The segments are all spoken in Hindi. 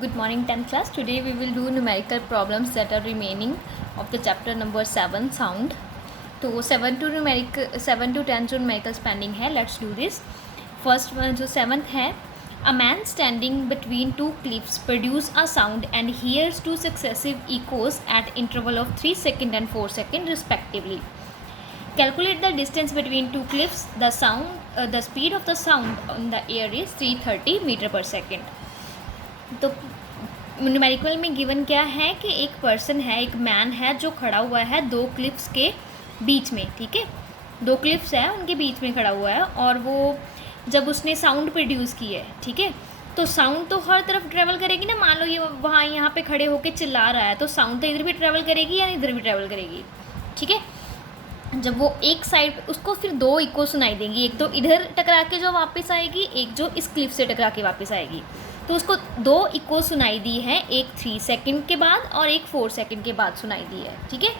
Good morning 10th class. Today we will do numerical problems that are remaining of the chapter number 7 sound. तो 7 to 10 जो numerical pending है. Let's do this. First one जो 7th है, a man standing between two cliffs produce a sound and hears two successive echoes at interval of 3 seconds and 4 seconds respectively. Calculate the distance between two cliffs. The speed of the sound on the air is 330 meter per second. तो न्यूमेरिकल में गिवन क्या है कि एक पर्सन है, एक मैन है जो खड़ा हुआ है दो क्लिफ्स के बीच में. ठीक है, दो क्लिफ्स है उनके बीच में खड़ा हुआ है और वो जब उसने साउंड प्रोड्यूस की है, ठीक है, तो साउंड तो हर तरफ ट्रैवल करेगी ना. मान लो ये वहाँ यहाँ पे खड़े होके चिल्ला रहा है तो साउंड तो इधर भी ट्रैवल करेगी या इधर भी ट्रैवल करेगी. ठीक है, जब वो एक साइड उसको फिर दो इको सुनाई देंगी, एक तो इधर टकरा के जो वापस आएगी, एक जो इस क्लिफ से टकरा के वापस आएगी. तो उसको दो इको सुनाई दी है, एक 3 सेकंड के बाद और एक 4 सेकंड के बाद सुनाई दी है. ठीक है,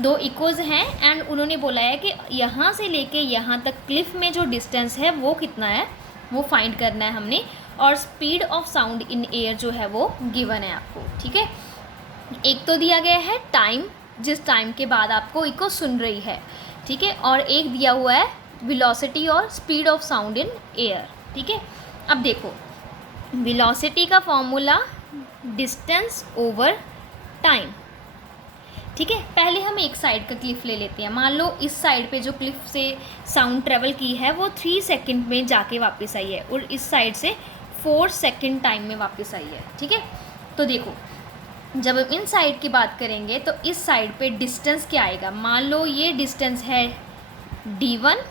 दो इकोज़ हैं एंड उन्होंने बोला है कि यहाँ से लेके यहाँ तक क्लिफ में जो डिस्टेंस है वो कितना है वो फाइंड करना है हमने. और speed of sound in air जो है वो गिवन है आपको. ठीक है, एक तो दिया गया है टाइम, जिस टाइम के बाद आपको इको सुन रही है. ठीक है, और एक दिया हुआ है वेलोसिटी और speed of sound in air. ठीक है, अब देखो वेलोसिटी का फॉर्मूला डिस्टेंस ओवर टाइम. ठीक है, पहले हम एक साइड का क्लिफ ले लेते हैं. मान लो इस साइड पे जो क्लिफ से साउंड ट्रेवल की है वो 3 सेकंड में जाके वापस आई है और इस साइड से 4 सेकंड टाइम में वापस आई है. ठीक है, तो देखो जब हम इन साइड की बात करेंगे तो इस साइड पे डिस्टेंस क्या आएगा. मान लो ये डिस्टेंस है d1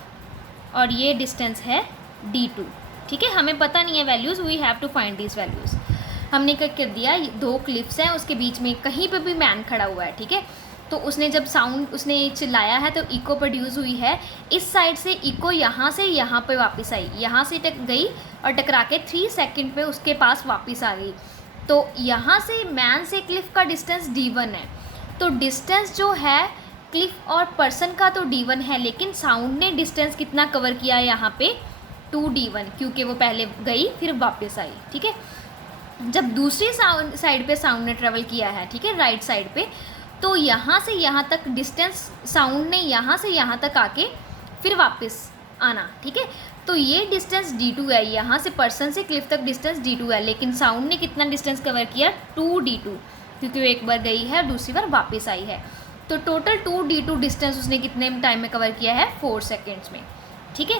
और ये डिस्टेंस है d2. ठीक है, हमें पता नहीं है values, we have to find these values. हमने क्या कर दिया, दो क्लिफ्स हैं उसके बीच में कहीं पे भी मैन खड़ा हुआ है. ठीक है, तो उसने जब साउंड उसने चिल्लाया है तो इको प्रोड्यूस हुई है. इस साइड से इको यहाँ से यहाँ पे वापस आई, यहाँ से गई और टकरा के 3 सेकंड पे उसके पास वापस आ गई. तो यहाँ से मैन से क्लिफ का डिस्टेंस d1 है. तो डिस्टेंस जो है क्लिफ और पर्सन का तो d1 है, लेकिन साउंड ने डिस्टेंस कितना कवर किया है यहाँ पे 2d1, क्योंकि वो पहले गई फिर वापस आई. ठीक है, जब दूसरी साइड पे साउंड ने ट्रेवल किया है, ठीक है, राइट साइड पे, तो यहाँ से यहाँ तक डिस्टेंस साउंड ने यहाँ से यहाँ तक आके फिर वापस आना. ठीक है, तो ये डिस्टेंस d2 है, यहाँ से पर्सन से क्लिफ तक डिस्टेंस d2 है, लेकिन साउंड ने कितना डिस्टेंस कवर किया 2d2, क्योंकि वो एक बार गई है और दूसरी बार वापस आई है. तो टोटल 2d2 डिस्टेंस उसने कितने टाइम में कवर किया है 4 सेकेंड्स में. ठीक है,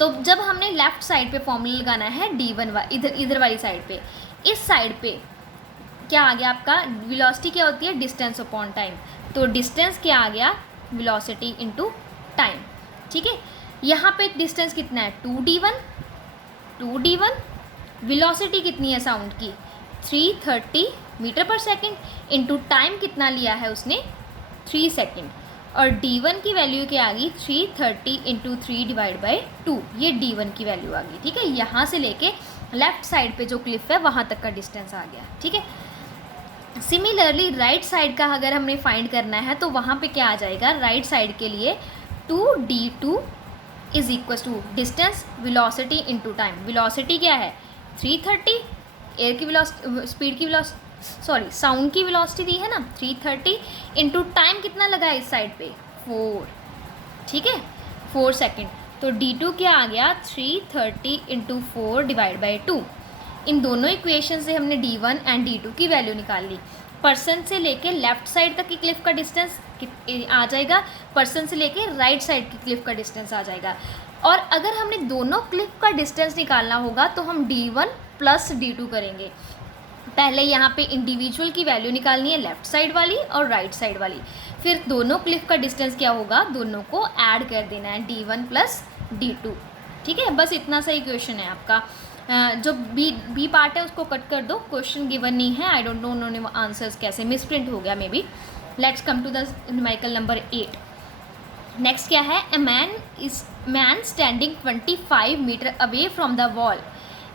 तो जब हमने लेफ़्ट साइड पे फॉर्मूला लगाना है d1 इधर वाली साइड पे, इस साइड पे क्या आ गया आपका वेलोसिटी क्या होती है डिस्टेंस अपॉन टाइम. तो डिस्टेंस क्या आ गया वेलोसिटी इनटू टाइम. ठीक है, यहाँ पे डिस्टेंस कितना है 2d1 वेलोसिटी कितनी है साउंड की 330 metre per second into time कितना लिया है उसने 3 सेकेंड. और d1 की वैल्यू क्या आ गई 330 इंटू 3 डिवाइड बाई 2, ये d1 की वैल्यू आ गई. ठीक है, यहाँ से लेके लेफ़्ट साइड पे जो क्लिफ है वहाँ तक का डिस्टेंस आ गया. ठीक है, सिमिलरली राइट साइड का अगर हमने फाइंड करना है तो वहाँ पे क्या आ जाएगा, राइट साइड के लिए 2d2 is equal to distance velocity into time. Velocity क्या है 330, एयर की स्पीड की साउंड की वेलोसिटी दी है ना 330 इंटू टाइम कितना लगा है इस साइड पे 4. ठीक है, 4 सेकेंड. तो d2 क्या आ गया 330 इंटू 4 डिवाइड बाई 2. इन दोनों इक्वेशन से हमने d1 एंड d2 की वैल्यू निकाल ली. पर्सन से लेके लेफ़्ट साइड तक की क्लिफ का डिस्टेंस आ जाएगा, पर्सन से लेके राइट साइड की क्लिफ का डिस्टेंस आ जाएगा. और अगर हमने दोनों क्लिफ का डिस्टेंस निकालना होगा तो हम d1 प्लस d2 करेंगे. पहले यहाँ पे इंडिविजुअल की वैल्यू निकालनी है लेफ़्ट साइड वाली और राइट साइड वाली, फिर दोनों क्लिफ का डिस्टेंस क्या होगा दोनों को ऐड कर देना है d1 प्लस d2. ठीक है, बस इतना सा ही क्वेश्चन है आपका. जो बी पार्ट है उसको कट कर दो, क्वेश्चन गिवन नहीं है. आई डोंट नो उन्होंने आंसर्स कैसे मिसप्रिंट हो गया maybe. Let's come to the numerical number 8. Next क्या है, a man standing 25 metre away from the wall.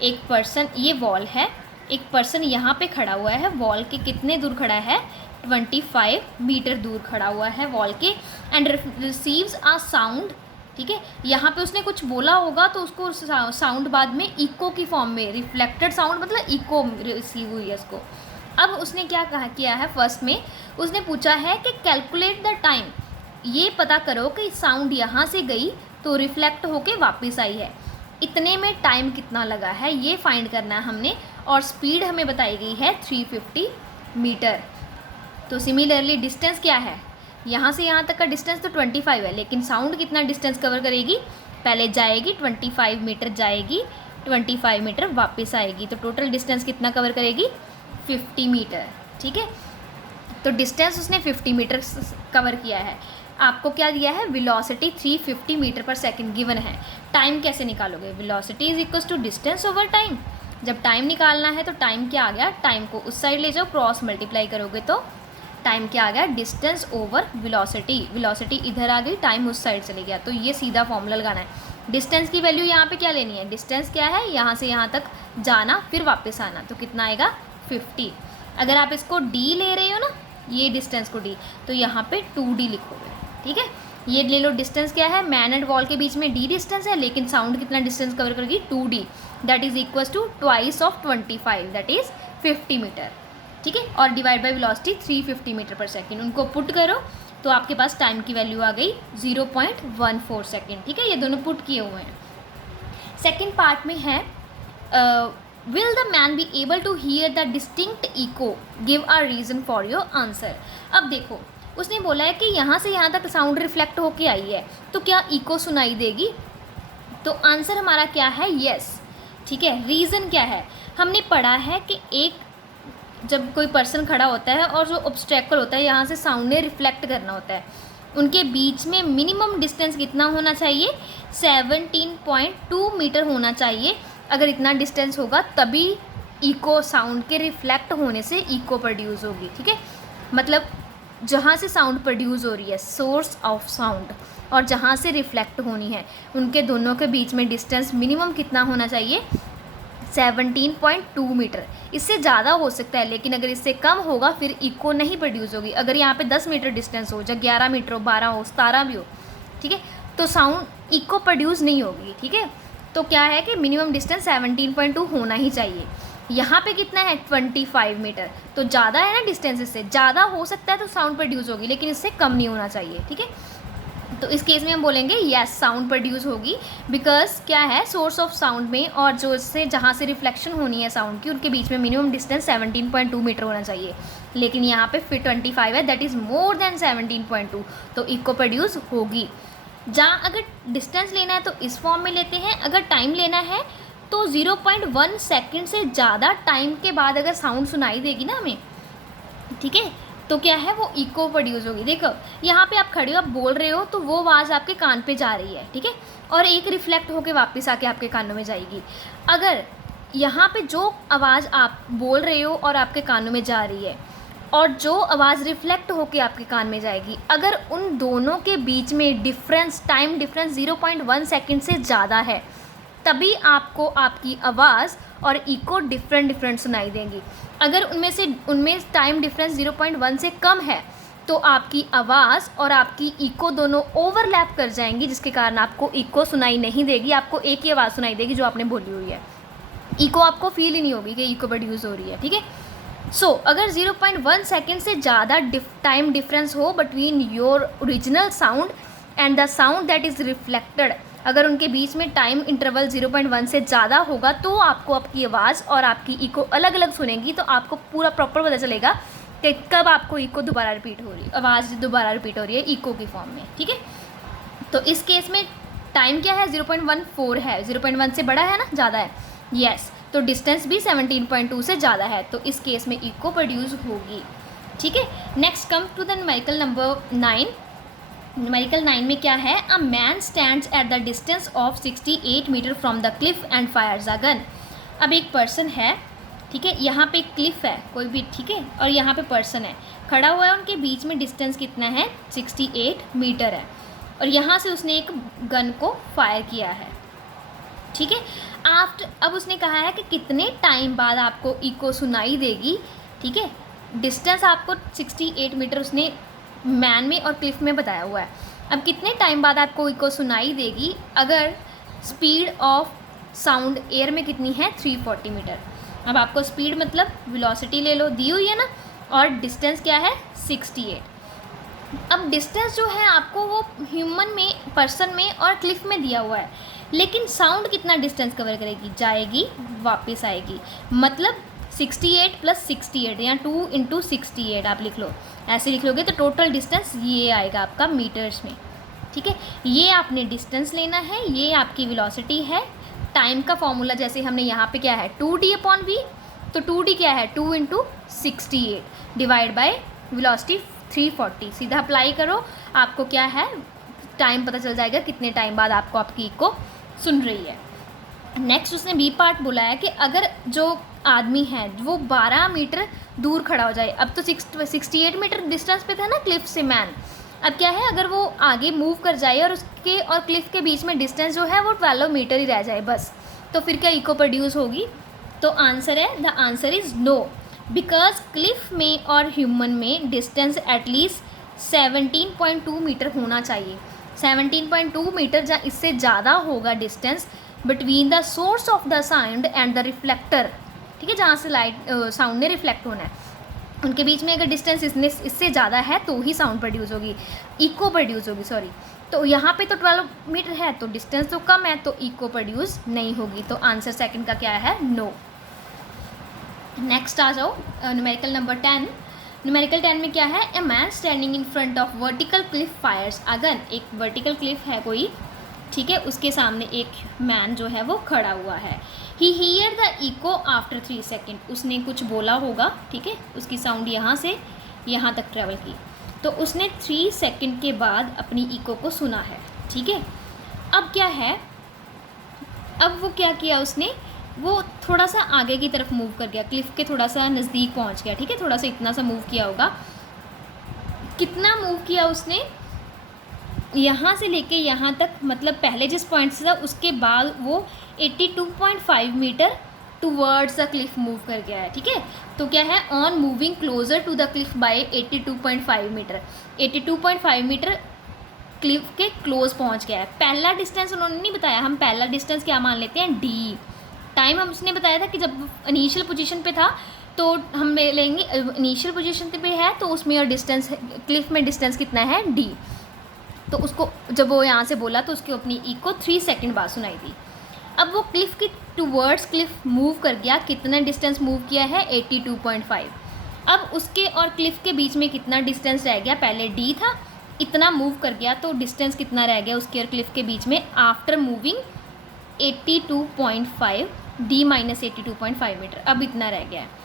एक पर्सन, ये वॉल है, एक पर्सन यहाँ पे खड़ा हुआ है, वॉल के कितने दूर खड़ा है 25 मीटर दूर खड़ा हुआ है वॉल के, एंड रिसीव्स अ साउंड. ठीक है। यहाँ पे उसने कुछ बोला होगा तो उसको साउंड बाद में इको की फॉर्म में, रिफ्लेक्टेड साउंड मतलब इको रिसीव हुई है उसको। अब उसने क्या किया है, फर्स्ट में उसने पूछा है कि कैलकुलेट द टाइम, ये पता करो कि साउंड यहाँ से गई तो रिफ्लेक्ट होके वापस आई है, इतने में टाइम कितना लगा है ये फाइंड करना है हमने, और स्पीड हमें बताई गई है 350 मीटर। तो सिमिलरली डिस्टेंस क्या है, यहाँ से यहाँ तक का डिस्टेंस तो 25 है, लेकिन साउंड कितना डिस्टेंस कवर करेगी, पहले जाएगी 25 मीटर जाएगी, 25 मीटर वापस आएगी, तो टोटल डिस्टेंस कितना कवर करेगी, 50 मीटर। ठीक है, तो डिस्टेंस उसने 50 मीटर कवर किया है। आपको क्या दिया है, velocity 350 metre per second given है। टाइम कैसे निकालोगे, velocity is equal to distance over time. जब टाइम निकालना है तो टाइम क्या आ गया, टाइम को उस साइड ले जाओ, क्रॉस मल्टीप्लाई करोगे तो टाइम क्या आ गया, डिस्टेंस ओवर वेलोसिटी। वेलोसिटी इधर आ गई, टाइम उस साइड चले गया, तो ये सीधा फॉर्मूला लगाना है। डिस्टेंस की वैल्यू यहाँ पे क्या लेनी है, डिस्टेंस क्या है, यहाँ से यहाँ तक जाना फिर वापस आना, तो कितना आएगा 50। अगर आप इसको d ले रहे हो ना, ये डिस्टेंस को d, तो यहाँ पे 2d लिखोगे। ठीक है, ये ले लो, डिस्टेंस क्या है, मैन एंड वॉल के बीच में d डिस्टेंस है, लेकिन साउंड कितना डिस्टेंस कवर करेगी, 2d, that is equal to twice of 25, that is 50 metre. ठीक है, और divide by velocity 350 metre per second, उनको पुट करो तो आपके पास टाइम की वैल्यू आ गई 0.14 सेकेंड। ठीक है, ये दोनों पुट किए हुए हैं। सेकेंड पार्ट में है will the man be able to hear the distinct echo, give a reason for your answer. अब देखो, उसने बोला है कि यहाँ से यहाँ तक साउंड रिफ्लेक्ट होके आई है, तो क्या इको सुनाई देगी, तो आंसर हमारा क्या है, यस। ठीक है, रीज़न क्या है, हमने पढ़ा है कि एक जब कोई पर्सन खड़ा होता है और जो ऑब्स्ट्रैकल होता है यहाँ से साउंड ने रिफ्लेक्ट करना होता है, उनके बीच में मिनिमम डिस्टेंस कितना होना चाहिए, 17.2 मीटर होना चाहिए। अगर इतना डिस्टेंस होगा तभी इको, साउंड के रिफ्लेक्ट होने से इको प्रोड्यूस होगी। ठीक है, मतलब जहाँ से साउंड प्रोड्यूस हो रही है, सोर्स ऑफ साउंड, और जहाँ से रिफ्लेक्ट होनी है, उनके दोनों के बीच में डिस्टेंस मिनिमम कितना होना चाहिए, 17.2 मीटर। इससे ज़्यादा हो सकता है, लेकिन अगर इससे कम होगा फिर इको नहीं प्रोड्यूस होगी। अगर यहाँ पे 10 मीटर डिस्टेंस हो, या 11 मीटर हो, 12 हो, 17 भी हो, ठीक है, तो साउंड इको प्रोड्यूस नहीं होगी। ठीक है, तो क्या है कि मिनिमम डिस्टेंस 17.2 होना ही चाहिए। यहाँ पे कितना है, 25 मीटर, तो ज़्यादा है ना डिस्टेंस, इससे ज़्यादा हो सकता है तो साउंड प्रोड्यूस होगी, लेकिन इससे कम नहीं होना चाहिए। ठीक है, तो इस केस में हम बोलेंगे यस, साउंड प्रोड्यूस होगी, बिकॉज क्या है, सोर्स ऑफ साउंड में और जो इससे जहाँ से रिफ्लेक्शन होनी है साउंड की, उनके बीच में मिनिमम डिस्टेंस 17.2 मीटर होना चाहिए, लेकिन यहाँ पे फिर 25 है, दैट इज़ मोर देन 17.2, तो इको प्रोड्यूस होगी। जहाँ अगर डिस्टेंस लेना है तो इस फॉर्म में लेते हैं, अगर टाइम लेना है तो 0.1 सेकेंड से ज़्यादा टाइम के बाद अगर साउंड सुनाई देगी ना हमें, ठीक है, तो क्या है, वो इको प्रोड्यूस होगी। देखो यहाँ पे आप खड़े हो, आप बोल रहे हो, तो वो आवाज़ आपके कान पे जा रही है, ठीक है, और एक रिफ्लेक्ट होके वापस आके आपके कानों में जाएगी। अगर यहाँ पे जो आवाज़ आप बोल रहे हो और आपके कानों में जा रही है, और जो आवाज़ रिफ्लेक्ट होके आपके कान में जाएगी, अगर उन दोनों के बीच में डिफरेंस, टाइम डिफरेंस 0.1 सेकेंड से ज़्यादा है, तभी आपको आपकी आवाज़ और इको डिफरेंट सुनाई देंगी। अगर उनमें टाइम डिफरेंस 0.1 से कम है तो आपकी आवाज़ और आपकी इको दोनों ओवरलैप कर जाएंगी, जिसके कारण आपको इको सुनाई नहीं देगी, आपको एक ही आवाज़ सुनाई देगी जो आपने बोली हुई है। इको आपको फील ही नहीं होगी कि इको प्रोड्यूस हो रही है। ठीक है, सो अगर 0.1 सेकेंड से ज़्यादा टाइम डिफरेंस हो between your original sound and the sound that is reflected, अगर उनके बीच में टाइम इंटरवल 0.1 से ज़्यादा होगा, तो आपको आपकी आवाज़ और आपकी इको अलग अलग सुनेंगी, तो आपको पूरा प्रॉपर पता चलेगा कि कब आपको इको दोबारा रिपीट हो रही है, आवाज़ दोबारा रिपीट हो रही है इको की फॉर्म में। ठीक है, तो इस केस में टाइम क्या है, 0.14 है, 0.1 से बड़ा है ना, ज़्यादा है, यस, तो डिस्टेंस भी 17.2 से ज़्यादा है, तो इस केस में इको प्रोड्यूस होगी। ठीक है, next come to the numerical number 9। Numerical 9 में क्या है, a man stands at the distance of 68 metre from the cliff and fires a gun. अब एक पर्सन है, ठीक है, यहाँ पे एक क्लिफ है कोई भी, ठीक है, और यहाँ पे पर्सन है खड़ा हुआ है, उनके बीच में डिस्टेंस कितना है, 68 मीटर है, और यहाँ से उसने एक गन को फायर किया है। ठीक है, अब उसने कहा है कि कितने टाइम बाद आपको इको सुनाई देगी। ठीक है, डिस्टेंस आपको 68 मीटर उसने मैन में और क्लिफ में बताया हुआ है। अब कितने टाइम बाद आपको इको सुनाई देगी? अगर स्पीड ऑफ साउंड एयर में कितनी है? 340 मीटर। अब आपको स्पीड मतलब वेलोसिटी ले लो, दी हुई है ना, और डिस्टेंस क्या है? 68। अब डिस्टेंस जो है आपको वो ह्यूमन में, पर्सन में और क्लिफ में दिया हुआ है, लेकिन साउंड कितना डिस्टेंस कवर करेगी? जाएगी वापस आएगी, मतलब 68 + 68 या 2 × 68 आप लिख लो। ऐसे लिख लोगे तो टोटल डिस्टेंस ये आएगा आपका मीटर्स में। ठीक है, ये आपने डिस्टेंस लेना है, ये आपकी वेलोसिटी है। टाइम का फॉर्मूला जैसे हमने यहाँ पे क्या है? 2d/v, तो 2d क्या है? 2 × 68 डिवाइड बाय वेलोसिटी 340। सीधा अप्लाई करो, आपको क्या है? टाइम पता चल जाएगा कितने टाइम बाद आपको आपकी इको सुन रही है। नेक्स्ट उसने बी पार्ट बोला है कि अगर जो आदमी है वो 12 मीटर दूर खड़ा हो जाए। अब तो 68 मीटर डिस्टेंस पे था ना क्लिफ से मैन। अब क्या है, अगर वो आगे मूव कर जाए और उसके और क्लिफ के बीच में डिस्टेंस जो है वो 12 मीटर ही रह जाए बस, तो फिर क्या इको प्रोड्यूस होगी? तो आंसर है, the answer is no, because cliff में और ह्यूमन में डिस्टेंस एटलीस्ट 17.2 मीटर होना चाहिए। 17.2 मीटर या इससे ज़्यादा होगा distance between the source of the sound and the reflector. ठीक है, जहाँ से लाइट साउंड ने रिफ्लेक्ट होना है, उनके बीच में अगर डिस्टेंस इससे ज़्यादा है तो ही साउंड प्रोड्यूस होगी, इको प्रोड्यूस होगी, सॉरी। तो यहाँ पे तो 12 मीटर है तो डिस्टेंस तो कम है, तो इको प्रोड्यूस नहीं होगी। तो आंसर सेकंड का क्या है? नो। नेक्स्ट आ जाओ, न्यूमेरिकल नंबर 10। न्यूमेरिकल 10 में क्या है? A man standing in front of vertical cliff fires. A gun एक वर्टिकल क्लिफ है कोई, ठीक है, उसके सामने एक मैन जो है वो खड़ा हुआ है। He hear the echo after 3 second. उसने कुछ बोला होगा, ठीक है, उसकी साउंड यहाँ से यहाँ तक ट्रेवल की, तो उसने 3 सेकेंड के बाद अपनी इको को सुना है। ठीक है, अब क्या है, अब वो क्या किया उसने, वो थोड़ा सा आगे की तरफ मूव कर गया, क्लिफ के थोड़ा सा नज़दीक पहुँच गया। ठीक है, थोड़ा सा इतना सा मूव किया होगा। कितना मूव किया उसने? यहाँ से लेके यहाँ तक, मतलब पहले जिस पॉइंट से था उसके बाद वो 82.5 metre towards the cliff move कर गया है। ठीक है, तो क्या है? On moving closer to the cliff by 82.5 metre. 82.5 metre cliff के क्लोज पहुँच गया है। पहला डिस्टेंस उन्होंने नहीं बताया, हम पहला डिस्टेंस क्या मान लेते हैं? डी। टाइम हम उसने बताया था कि जब इनिशियल पोजीशन पे था तो हम लेंगे इनिशियल पोजीशन पे है तो उसमें और डिस्टेंस क्लिफ में डिस्टेंस कितना है? डी। तो उसको जब वो यहाँ से बोला तो उसकी अपनी इको 3 सेकेंड बाद सुनाई दी। अब वो क्लिफ की टूवर्ड्स क्लिफ मूव कर गया। कितना डिस्टेंस मूव किया है? 82.5। अब उसके और क्लिफ के बीच में कितना डिस्टेंस रह गया? पहले डी था, इतना मूव कर गया, तो डिस्टेंस कितना रह गया उसके और क्लिफ के बीच में after moving 82.5, D minus 82.5 metre. अब इतना रह गया है।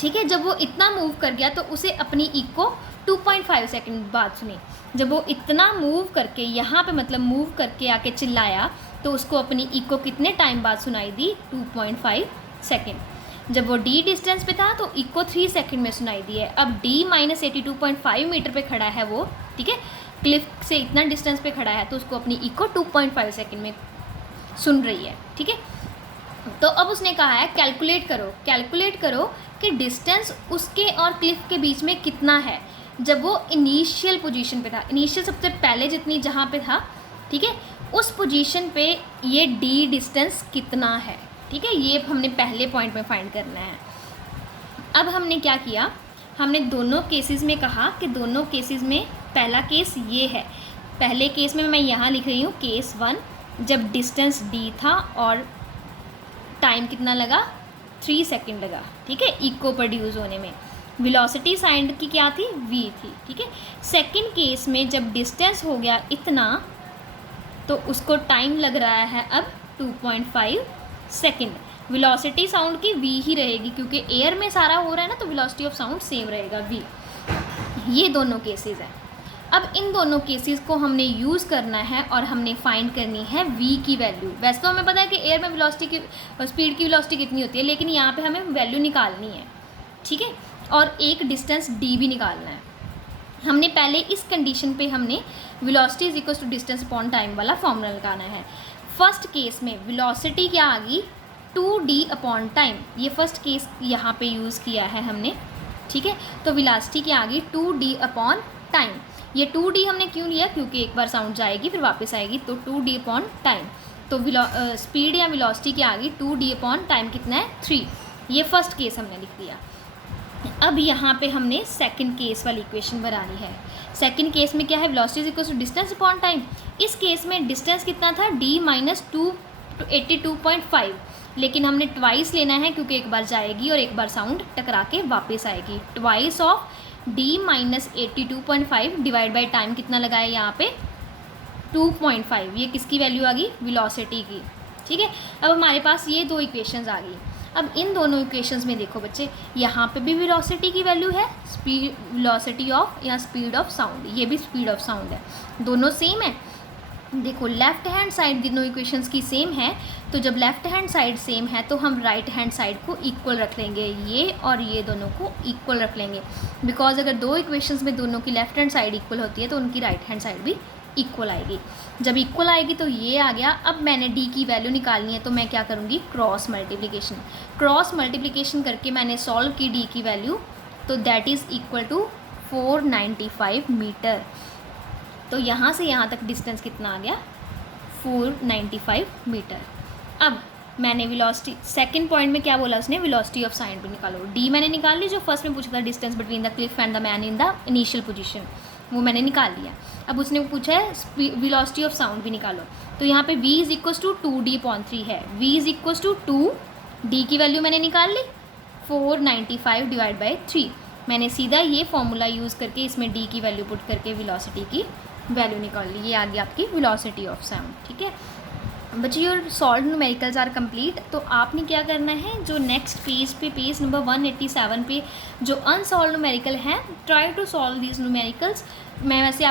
ठीक है, जब वो इतना मूव कर गया तो उसे अपनी इको 2.5 सेकेंड बाद सुनी। जब वो इतना मूव करके यहाँ पे मतलब मूव करके आके चिल्लाया तो उसको अपनी इको कितने टाइम बाद सुनाई दी? 2.5 सेकेंड। जब वो डी डिस्टेंस पे था तो इको 3 सेकेंड में सुनाई दी है। अब डी माइनस 82.5 मीटर पे खड़ा है वो, ठीक है, क्लिफ से इतना डिस्टेंस पे खड़ा है तो उसको अपनी इको 2.5 सेकेंड में सुन रही है। ठीक है, तो अब उसने कहा है कैलकुलेट करो कि डिस्टेंस उसके और क्लिफ के बीच में कितना है जब वो इनिशियल पोजीशन पे था। इनिशियल सबसे पहले जितनी जहाँ पे था, ठीक है, उस पोजीशन पे ये डी डिस्टेंस कितना है। ठीक है, ये हमने पहले पॉइंट में फाइंड करना है। अब हमने क्या किया, हमने दोनों केसेस में कहा कि दोनों केसेस में पहला केस ये है। पहले केस में मैं यहाँ लिख रही हूँ केस 1, जब डिस्टेंस डी था और टाइम कितना लगा? 3 सेकेंड लगा। ठीक है, इको प्रोड्यूस होने में। वेलोसिटी साउंड की क्या थी? v थी। ठीक है, सेकंड केस में जब डिस्टेंस हो गया इतना तो उसको टाइम लग रहा है अब 2.5 सेकेंड। वेलोसिटी साउंड की v ही रहेगी क्योंकि एयर में सारा हो रहा है ना, तो वेलोसिटी ऑफ साउंड सेम रहेगा v। ये दोनों केसेस हैं। अब इन दोनों केसेस को हमने यूज़ करना है और हमने फाइंड करनी है v की वैल्यू। वैसे तो हमें पता है कि एयर में वेलोसिटी की स्पीड की वेलोसिटी कितनी होती है, लेकिन यहाँ पे हमें वैल्यू निकालनी है। ठीक है, और एक डिस्टेंस d भी निकालना है। हमने पहले इस कंडीशन पे हमने velocity is equal to distance upon time वाला फॉर्मूला लगाना है। फर्स्ट केस में वेलोसिटी क्या आ गई? 2d upon time. ये फर्स्ट केस यहाँ पे यूज़ किया है हमने। ठीक है, तो वेलोसिटी क्या आ गई? 2d upon time. ये 2d हमने क्यों लिया, क्योंकि एक बार साउंड जाएगी फिर वापस आएगी, तो 2d अपॉन टाइम। तो स्पीड या वेलोसिटी के आगे 2d अपॉन टाइम कितना है 3। ये फर्स्ट केस हमने लिख दिया। अब यहाँ पे हमने सेकंड केस वाली इक्वेशन बनानी है। सेकंड केस में क्या है, velocity is equal to distance upon time. इस केस में डिस्टेंस कितना था, d माइनस 282.5, लेकिन हमने ट्वाइस लेना है क्योंकि एक बार जाएगी और एक बार साउंड टकरा के वापस आएगी। Twice of d minus 82.5 divide by time कितना लगाया यहाँ पे 2.5। ये किसकी वैल्यू आ गई, वेलोसिटी की। ठीक है, अब हमारे पास ये दो इक्वेशंस आ गई। अब इन दोनों इक्वेशंस में देखो बच्चे, यहाँ पे भी वेलोसिटी की वैल्यू है, स्पीड वेलोसिटी ऑफ या स्पीड ऑफ साउंड, ये भी स्पीड ऑफ साउंड है, दोनों सेम है। देखो लेफ्ट हैंड साइड दोनों इक्वेशंस की सेम है, तो जब लेफ्ट हैंड साइड सेम है तो हम राइट हैंड साइड को इक्वल रख लेंगे, ये और ये दोनों को इक्वल रख लेंगे। बिकॉज अगर दो इक्वेशंस में दोनों की लेफ्ट हैंड साइड इक्वल होती है तो उनकी राइट हैंड साइड भी इक्वल आएगी। जब इक्वल आएगी तो ये आ गया। अब मैंने d की वैल्यू निकालनी है तो मैं क्या करूँगी, क्रॉस मल्टीप्लिकेशन। क्रॉस मल्टीप्लिकेशन करके मैंने सॉल्व की d की वैल्यू, तो that is equal to 495 metre. तो यहाँ से यहाँ तक डिस्टेंस कितना आ गया, 495 मीटर। अब मैंने वेलोसिटी, सेकंड पॉइंट में क्या बोला उसने, वेलोसिटी ऑफ साउंड भी निकालो। d मैंने निकाल ली, जो फर्स्ट में पूछा था distance between the cliff and the man in the initial position, वो मैंने निकाल लिया। अब उसने पूछा है वेलोसिटी ऑफ साउंड भी निकालो, तो यहाँ पे v is equals to 2d/3 है। v is equals to 2, d की वैल्यू मैंने निकाल ली 495 डिवाइड बाई 3। मैंने सीधा ये फॉर्मूला यूज़ करके इसमें d की वैल्यू पुट करके वेलोसिटी की वैल्यू निकाल ली। ये आ गई आपकी वेलोसिटी ऑफ साउंड। ठीक है बच्चे, your solve numericals are complete. तो आपने क्या करना है, जो नेक्स्ट पेज पे, पेज नंबर 187 पे जो अनसॉल्व न्यूमेरिकल हैं, try to solve these numericals. मैं वैसे